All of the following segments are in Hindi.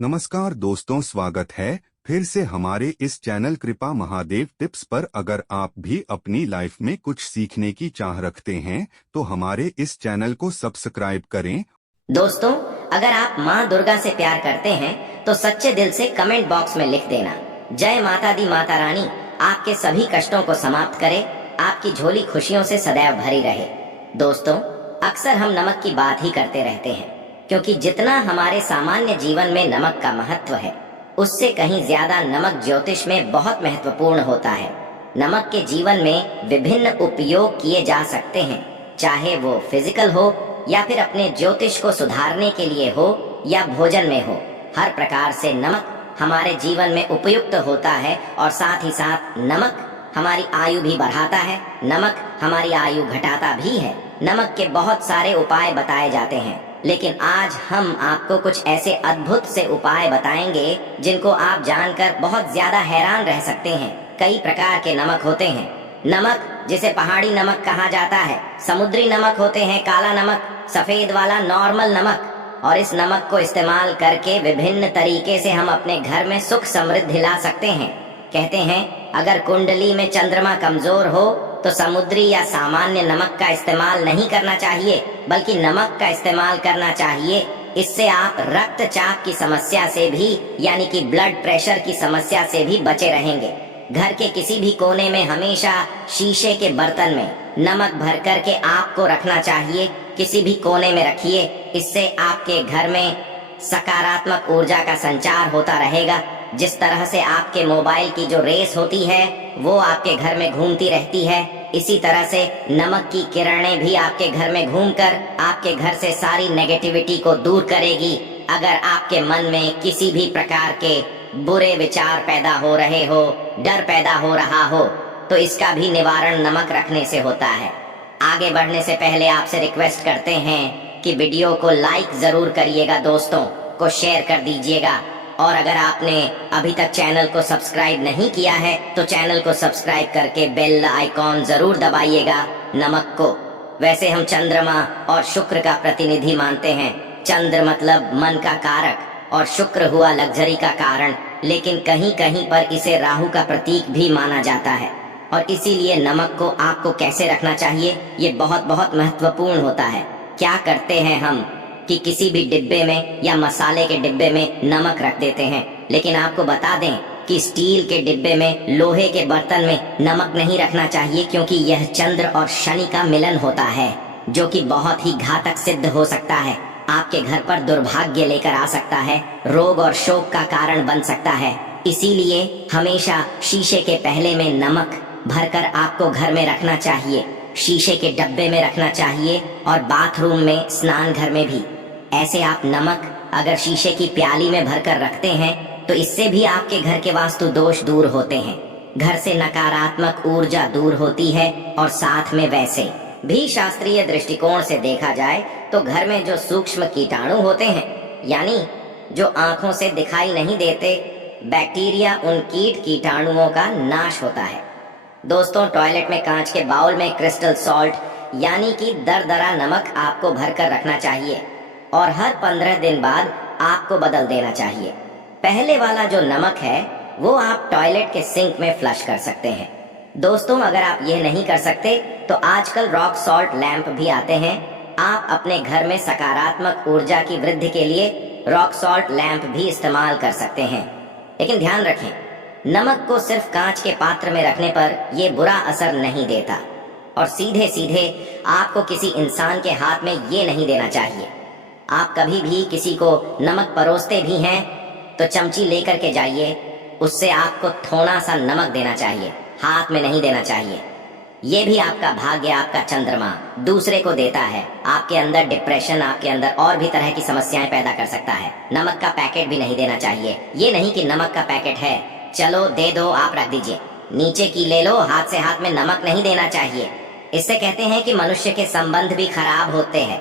नमस्कार दोस्तों, स्वागत है फिर से हमारे इस चैनल कृपा महादेव टिप्स पर। अगर आप भी अपनी लाइफ में कुछ सीखने की चाह रखते हैं तो हमारे इस चैनल को सब्सक्राइब करें। दोस्तों, अगर आप माँ दुर्गा से प्यार करते हैं तो सच्चे दिल से कमेंट बॉक्स में लिख देना, जय माता दी माता रानी आपके सभी कष्टों को समाप्त करे, आपकी झोली खुशियों से सदैव भरी रहे। दोस्तों, अक्सर हम नमक की बात ही करते रहते हैं, क्योंकि जितना हमारे सामान्य जीवन में नमक का महत्व है, उससे कहीं ज्यादा नमक ज्योतिष में बहुत महत्वपूर्ण होता है। नमक के जीवन में विभिन्न उपयोग किए जा सकते हैं, चाहे वो फिजिकल हो या फिर अपने ज्योतिष को सुधारने के लिए हो या भोजन में हो। हर प्रकार से नमक हमारे जीवन में उपयुक्त होता है और साथ ही साथ नमक हमारी आयु भी बढ़ाता है, नमक हमारी आयु घटाता भी है। नमक के बहुत सारे उपाय बताए जाते हैं, लेकिन आज हम आपको कुछ ऐसे अद्भुत से उपाय बताएंगे जिनको आप जानकर बहुत ज्यादा हैरान रह सकते हैं। कई प्रकार के नमक होते हैं। नमक जिसे पहाड़ी नमक कहा जाता है, समुद्री नमक होते हैं, काला नमक, सफेद वाला नॉर्मल नमक। और इस नमक को इस्तेमाल करके विभिन्न तरीके से हम अपने घर में सुख समृद्धि ला सकते हैं। कहते हैं अगर कुंडली में चंद्रमा कमजोर हो तो समुद्री या सामान्य नमक का इस्तेमाल नहीं करना चाहिए, बल्कि नमक का इस्तेमाल करना चाहिए। इससे आप रक्तचाप की समस्या से भी, यानी कि ब्लड प्रेशर की समस्या से भी बचे रहेंगे। घर के किसी भी कोने में हमेशा शीशे के बर्तन में नमक भर कर के आपको रखना चाहिए। किसी भी कोने में रखिए, इससे आपके घर में सकारात्मक ऊर्जा का संचार होता रहेगा। जिस तरह से आपके मोबाइल की जो रेस होती है वो आपके घर में घूमती रहती है, इसी तरह से नमक की किरणें भी आपके घर में घूमकर आपके घर से सारी नेगेटिविटी को दूर करेगी। अगर आपके मन में किसी भी प्रकार के बुरे विचार पैदा हो रहे हो, डर पैदा हो रहा हो, तो इसका भी निवारण नमक रखने से होता है। आगे बढ़ने से पहले आपसे रिक्वेस्ट करते हैं कि वीडियो को लाइक जरूर करिएगा, दोस्तों को शेयर कर दीजिएगा, और अगर आपने अभी तक चैनल को सब्सक्राइब नहीं किया है तो चैनल को सब्सक्राइब करके बेल आइकॉन जरूर दबाइएगा। नमक को वैसे हम चंद्रमा और शुक्र का प्रतिनिधि मानते हैं। चंद्र मतलब मन का कारक और शुक्र हुआ लग्जरी का कारण, लेकिन कहीं कहीं पर इसे राहु का प्रतीक भी माना जाता है। और इसीलिए नमक को आपको कैसे रखना चाहिए ये बहुत बहुत महत्वपूर्ण होता है। क्या करते हैं हम कि किसी भी डिब्बे में या मसाले के डिब्बे में नमक रख देते हैं, लेकिन आपको बता दें कि स्टील के डिब्बे में, लोहे के बर्तन में नमक नहीं रखना चाहिए, क्योंकि यह चंद्र और शनि का मिलन होता है, जो कि बहुत ही घातक सिद्ध हो सकता है। आपके घर पर दुर्भाग्य लेकर आ सकता है, रोग और शोक का कारण बन सकता है। इसीलिए हमेशा शीशे के पहले में नमक भरकर आपको घर में रखना चाहिए, शीशे के डब्बे में रखना चाहिए, और बाथरूम में, स्नान घर में भी। ऐसे आप नमक अगर शीशे की प्याली में भरकर रखते हैं तो इससे भी आपके घर के वास्तु दोष दूर होते हैं, घर से नकारात्मक ऊर्जा दूर होती है। और साथ में वैसे भी शास्त्रीय दृष्टिकोण से देखा जाए तो घर में जो सूक्ष्म कीटाणु होते हैं, यानी जो आंखों से दिखाई नहीं देते बैक्टीरिया, उन कीट कीटाणुओं का नाश होता है। दोस्तों, टॉयलेट में कांच के बाउल में क्रिस्टल सॉल्ट यानी कि दरदरा नमक आपको भरकर रखना चाहिए, और हर 15 दिन बाद आपको बदल देना चाहिए। पहले वाला जो नमक है वो आप टॉयलेट के सिंक में फ्लश कर सकते हैं। दोस्तों, अगर आप ये नहीं कर सकते तो आजकल रॉक सॉल्ट लैंप भी आते हैं। आप अपने घर में सकारात्मक ऊर्जा की वृद्धि के लिए रॉक सॉल्ट लैंप भी इस्तेमाल कर सकते हैं। लेकिन ध्यान रखें, नमक को सिर्फ कांच के पात्र में रखने पर यह बुरा असर नहीं देता, और सीधे सीधे आपको किसी इंसान के हाथ में ये नहीं देना चाहिए। आप कभी भी किसी को नमक परोसते भी हैं तो चमची लेकर के जाइए, उससे आपको थोड़ा सा नमक देना चाहिए, हाथ में नहीं देना चाहिए। ये भी आपका भाग्य, आपका चंद्रमा दूसरे को देता है। आपके अंदर डिप्रेशन, आपके अंदर और भी तरह की समस्याएं पैदा कर सकता है। नमक का पैकेट भी नहीं देना चाहिए। ये नहीं कि नमक का पैकेट है, चलो दे दो, आप रख दीजिए, नीचे की ले लो, हाथ से हाथ में नमक नहीं देना चाहिए। इससे कहते हैं कि मनुष्य के संबंध भी खराब होते हैं।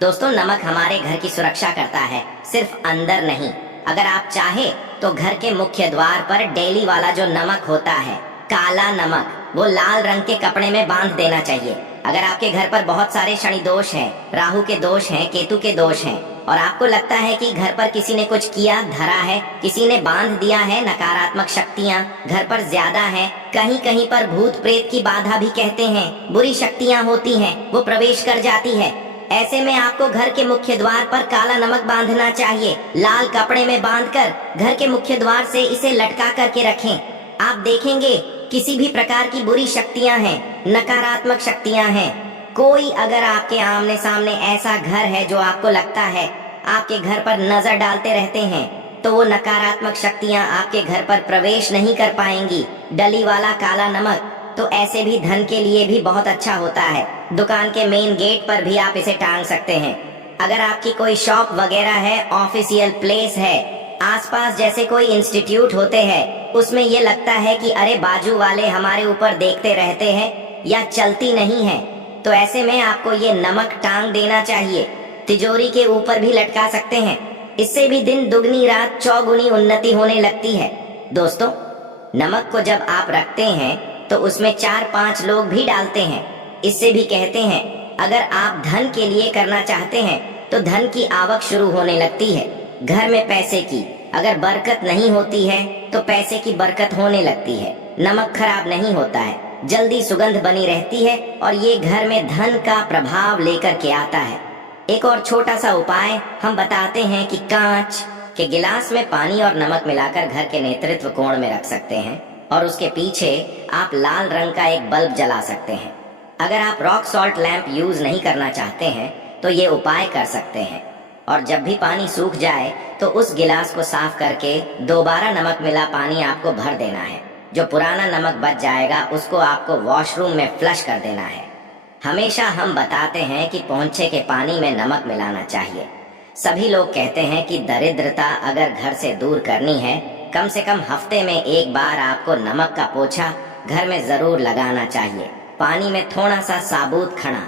दोस्तों, नमक हमारे घर की सुरक्षा करता है, सिर्फ अंदर नहीं। अगर आप चाहे तो घर के मुख्य द्वार पर डेली वाला जो नमक होता है, काला नमक, वो लाल रंग के कपड़े में बांध देना चाहिए। अगर आपके घर पर बहुत सारे शनि दोष हैं, राहु के दोष हैं, केतु के दोष हैं, और आपको लगता है कि घर पर किसी ने कुछ किया धरा है, किसी ने बांध दिया है, नकारात्मक शक्तियाँ घर पर ज्यादा है, कहीं कहीं पर भूत प्रेत की बाधा भी कहते हैं, बुरी शक्तियाँ होती हैं, वो प्रवेश कर जाती है, ऐसे में आपको घर के मुख्य द्वार पर काला नमक बांधना चाहिए। लाल कपड़े में बांधकर घर के मुख्य द्वार से इसे लटका करके रखें। आप देखेंगे किसी भी प्रकार की बुरी शक्तियाँ हैं, नकारात्मक शक्तियाँ हैं, कोई अगर आपके आमने सामने ऐसा घर है जो आपको लगता है आपके घर पर नजर डालते रहते हैं, तो वो नकारात्मक शक्तियाँ आपके घर पर प्रवेश नहीं कर पाएंगी। डली वाला काला नमक तो ऐसे भी धन के लिए भी बहुत अच्छा होता है। दुकान के मेन गेट पर भी आप इसे टांग सकते हैं। अगर आपकी कोई शॉप वगैरह है, ऑफिशियल प्लेस है, आसपास जैसे कोई इंस्टीट्यूट होते हैं, उसमें ये लगता है कि अरे बाजू वाले हमारे ऊपर देखते रहते हैं या चलती नहीं है, तो ऐसे में आपको ये नमक टांग देना चाहिए। तिजोरी के ऊपर भी लटका सकते हैं। इससे भी दिन दुगनी रात चौगुनी उन्नति होने लगती है। दोस्तों, नमक को जब आप रखते हैं तो उसमें 4-5 लोग भी डालते हैं। इससे भी कहते हैं अगर आप धन के लिए करना चाहते हैं तो धन की आवक शुरू होने लगती है। घर में पैसे की अगर बरकत नहीं होती है तो पैसे की बरकत होने लगती है। नमक खराब नहीं होता है, जल्दी सुगंध बनी रहती है और ये घर में धन का प्रभाव लेकर के आता है। एक और छोटा सा उपाय हम बताते हैं कि कांच के गिलास में पानी और नमक मिलाकर घर के नेतृत्व कोण में रख सकते हैं और उसके पीछे आप लाल रंग का एक बल्ब जला सकते हैं। अगर आप रॉक सॉल्ट लैंप यूज नहीं करना चाहते हैं तो ये उपाय कर सकते हैं। और जब भी पानी सूख जाए तो उस गिलास को साफ करके दोबारा नमक मिला पानी आपको भर देना है। जो पुराना नमक बच जाएगा उसको आपको वॉशरूम में फ्लश कर देना है। हमेशा हम बताते हैं कि पोंछे के पानी में नमक मिलाना चाहिए। सभी लोग कहते हैं कि दरिद्रता अगर घर से दूर करनी है, कम से कम हफ्ते में एक बार आपको नमक का पोछा घर में जरूर लगाना चाहिए। पानी में थोड़ा सा साबुत खड़ा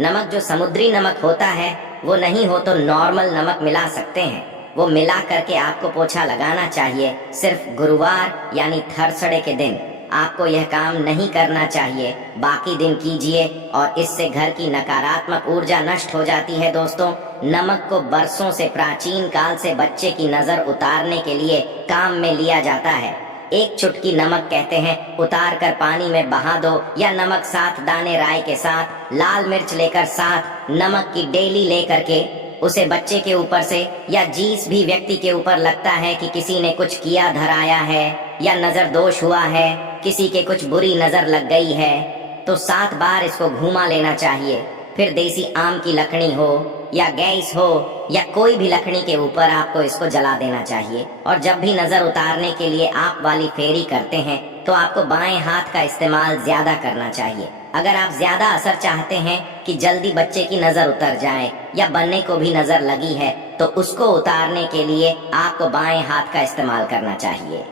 नमक, जो समुद्री नमक होता है, वो नहीं हो तो नॉर्मल नमक मिला सकते हैं। वो मिला करके आपको पोछा लगाना चाहिए। सिर्फ गुरुवार यानी थर्सडे के दिन आपको यह काम नहीं करना चाहिए, बाकी दिन कीजिए और इससे घर की नकारात्मक ऊर्जा नष्ट हो जाती है। दोस्तों, नमक को बरसों से, प्राचीन काल से बच्चे की नजर उतारने के लिए काम में लिया जाता है। एक चुटकी नमक कहते हैं उतार कर पानी में बहा दो, या नमक 7 दाने राई के साथ, लाल मिर्च लेकर साथ नमक की डेली लेकर के उसे बच्चे के ऊपर से या जिस भी व्यक्ति के ऊपर लगता है कि किसी ने कुछ किया धराया है या नजर दोष हुआ है, किसी के कुछ बुरी नजर लग गई है, तो 7 बार इसको घुमा लेना चाहिए। फिर देसी आम की लकड़ी हो या गैस हो या कोई भी लकड़ी के ऊपर आपको इसको जला देना चाहिए। और जब भी नजर उतारने के लिए आप वाली फेरी करते हैं तो आपको बाएं हाथ का इस्तेमाल ज्यादा करना चाहिए। अगर आप ज्यादा असर चाहते हैं कि जल्दी बच्चे की नजर उतर जाए या बनने को भी नजर लगी है, तो उसको उतारने के लिए आपको बाएं हाथ का इस्तेमाल करना चाहिए।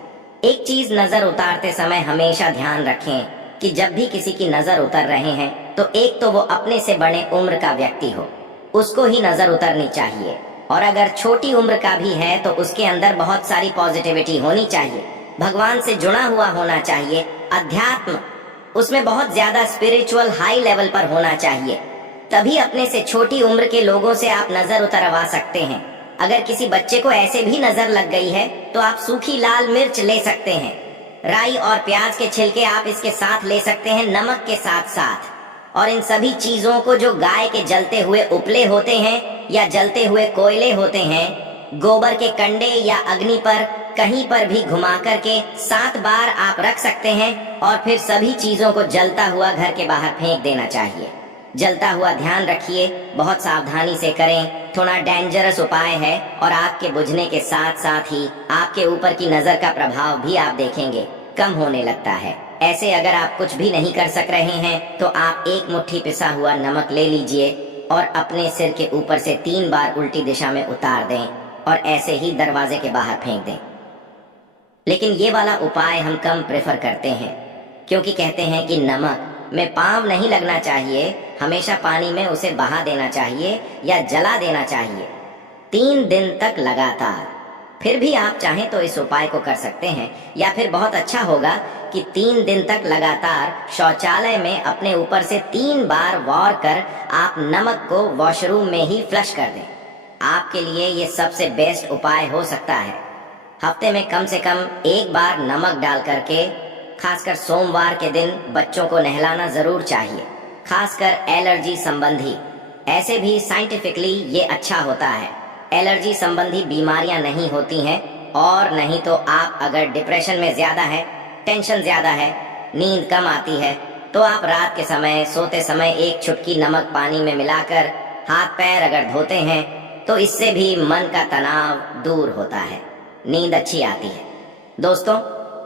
एक चीज नजर उतारते समय हमेशा ध्यान रखें कि जब भी किसी की नजर उतर रहे हैं तो एक तो वो अपने से बड़े उम्र का व्यक्ति हो, उसको ही नजर उतरनी चाहिए। और अगर छोटी उम्र का भी है तो उसके अंदर बहुत सारी पॉजिटिविटी होनी चाहिए, भगवान से जुड़ा हुआ होना चाहिए, अध्यात्म उसमें बहुत ज्यादा स्पिरिचुअल हाई लेवल पर होना चाहिए। तभी अपने से छोटी उम्र के लोगों से आप नजर उतरवा सकते हैं। अगर किसी बच्चे को ऐसे भी नजर लग गई है तो आप सूखी लाल मिर्च ले सकते हैं, राई और प्याज के छिलके आप इसके साथ ले सकते हैं, नमक के साथ साथ। और इन सभी चीजों को, जो गाय के जलते हुए उपले होते हैं या जलते हुए कोयले होते हैं, गोबर के कंडे या अग्नि पर कहीं पर भी घुमा करके 7 बार आप रख सकते हैं और फिर सभी चीजों को जलता हुआ घर के बाहर फेंक देना चाहिए। जलता हुआ ध्यान रखिए, बहुत सावधानी से करें, थोड़ा डेंजरस उपाय है और आग के बुझने के साथ साथ ही आपके ऊपर की नजर का प्रभाव भी आप देखेंगे कम होने लगता है। ऐसे अगर आप कुछ भी नहीं कर सक रहे हैं तो आप एक मुट्ठी पिसा हुआ नमक ले लीजिए और अपने सिर के ऊपर से 3 बार उल्टी दिशा में उतार दें और ऐसे ही दरवाजे के बाहर फेंक दें। लेकिन ये वाला उपाय हम कम प्रेफर करते हैं, क्योंकि कहते हैं कि नमक में पाँव नहीं लगना चाहिए, हमेशा पानी में उसे बहा देना चाहिए या जला देना चाहिए 3 दिन तक लगातार। फिर भी आप चाहें तो इस उपाय को कर सकते हैं, या फिर बहुत अच्छा होगा कि 3 दिन तक लगातार शौचालय में अपने ऊपर से 3 बार वॉर कर आप नमक को वॉशरूम में ही फ्लश कर दें। आपके लिए ये सबसे बेस्ट उपाय हो सकता है। हफ्ते में कम से कम एक बार नमक डाल करके, खासकर सोमवार के दिन बच्चों को नहलाना जरूर चाहिए, खासकर एलर्जी संबंधी। ऐसे भी साइंटिफिकली ये अच्छा होता है। एलर्जी संबंधी बीमारियां नहीं होती हैं। और नहीं तो आप अगर डिप्रेशन में ज्यादा है, टेंशन ज्यादा है, नींद कम आती है, तो आप रात के समय सोते समय एक चुटकी नमक पानी में मिलाकर हाथ पैर अगर धोते हैं तो इससे भी मन का तनाव दूर होता है, नींद अच्छी आती है। दोस्तों,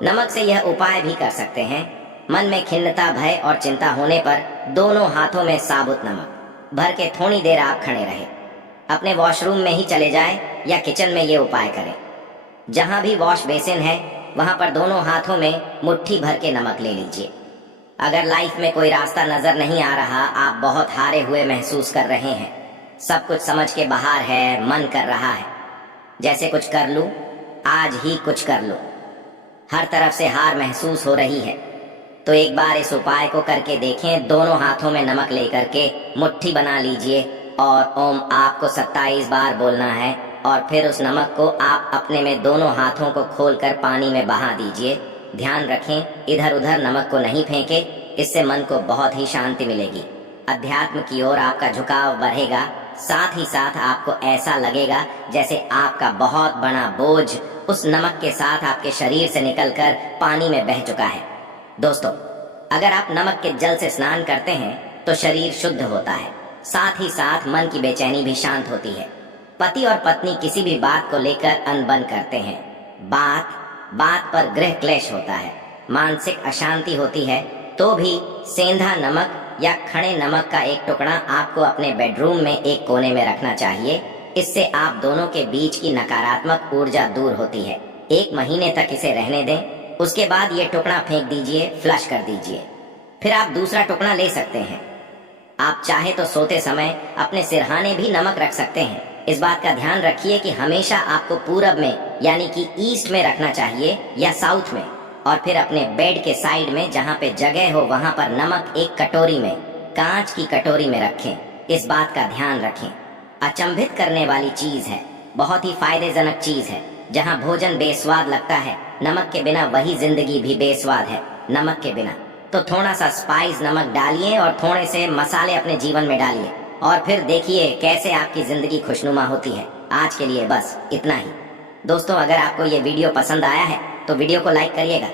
नमक से यह उपाय भी कर सकते हैं। मन में खिन्नता, भय और चिंता होने पर दोनों हाथों में साबुत नमक भर के थोड़ी देर आप खड़े रहे, अपने वॉशरूम में ही चले जाएं या किचन में ये उपाय करें। जहां भी वॉश बेसिन है वहां पर दोनों हाथों में मुट्ठी भर के नमक ले लीजिए। अगर लाइफ में कोई रास्ता नजर नहीं आ रहा, आप बहुत हारे हुए महसूस कर रहे हैं, सब कुछ समझ के बाहर है, मन कर रहा है जैसे कुछ कर लूं, आज ही कुछ कर लूं, हर तरफ से हार महसूस हो रही है, तो एक बार इस उपाय को करके देखें। दोनों हाथों में नमक लेकर के मुट्ठी बना लीजिए और ओम आपको 27 बार बोलना है और फिर उस नमक को आप अपने में दोनों हाथों को खोलकर पानी में बहा दीजिए। ध्यान रखें, इधर उधर नमक को नहीं फेंके, इससे मन को बहुत ही शांति मिलेगी, अध्यात्म की ओर आपका झुकाव बढ़ेगा। साथ ही साथ आपको ऐसा लगेगा जैसे आपका बहुत बड़ा बोझ उस नमक के साथ आपके शरीर से निकलकर पानी में बह चुका है। दोस्तों, अगर आप नमक के जल से स्नान करते हैं तो शरीर शुद्ध होता है, साथ ही साथ मन की बेचैनी भी शांत होती है। पति और पत्नी किसी भी बात को लेकर अनबन करते हैं, बात बात पर गृह क्लेश होता है, मानसिक अशांति होती है, तो भी सेंधा नमक या खड़े नमक का एक टुकड़ा आपको अपने बेडरूम में एक कोने में रखना चाहिए। इससे आप दोनों के बीच की नकारात्मक ऊर्जा दूर होती है। 1 महीने तक इसे रहने दें, उसके बाद ये टुकड़ा फेंक दीजिए, फ्लश कर दीजिए। फिर आप दूसरा टुकड़ा ले सकते हैं। आप चाहे तो सोते समय अपने सिरहाने भी नमक रख सकते हैं। इस बात का ध्यान रखिए कि हमेशा आपको पूरब में यानी कि ईस्ट में रखना चाहिए या साउथ में, और फिर अपने बेड के साइड में जहाँ पे जगह हो वहाँ पर नमक एक कटोरी में, कांच की कटोरी में रखें। इस बात का ध्यान रखें। अचंभित करने वाली चीज है, बहुत ही फायदेजनक चीज है। जहाँ भोजन बेस्वाद लगता है, नमक के बिना वही जिंदगी भी बेस्वाद है। नमक के बिना तो थोड़ा सा स्पाइस नमक डालिए और थोड़े से मसाले अपने जीवन में डालिए और फिर देखिए कैसे आपकी जिंदगी खुशनुमा होती है। आज के लिए बस इतना ही। दोस्तों, अगर आपको ये वीडियो पसंद आया है तो वीडियो को लाइक करिएगा,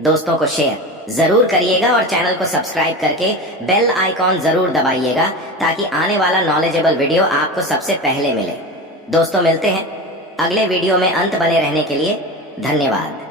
दोस्तों को शेयर जरूर करिएगा और चैनल को सब्सक्राइब करके बेल आइकॉन जरूर दबाइएगा ताकि आने वाला नॉलेजेबल वीडियो आपको सबसे पहले मिले। दोस्तों, मिलते हैं अगले वीडियो में। अंत बने रहने के लिए धन्यवाद।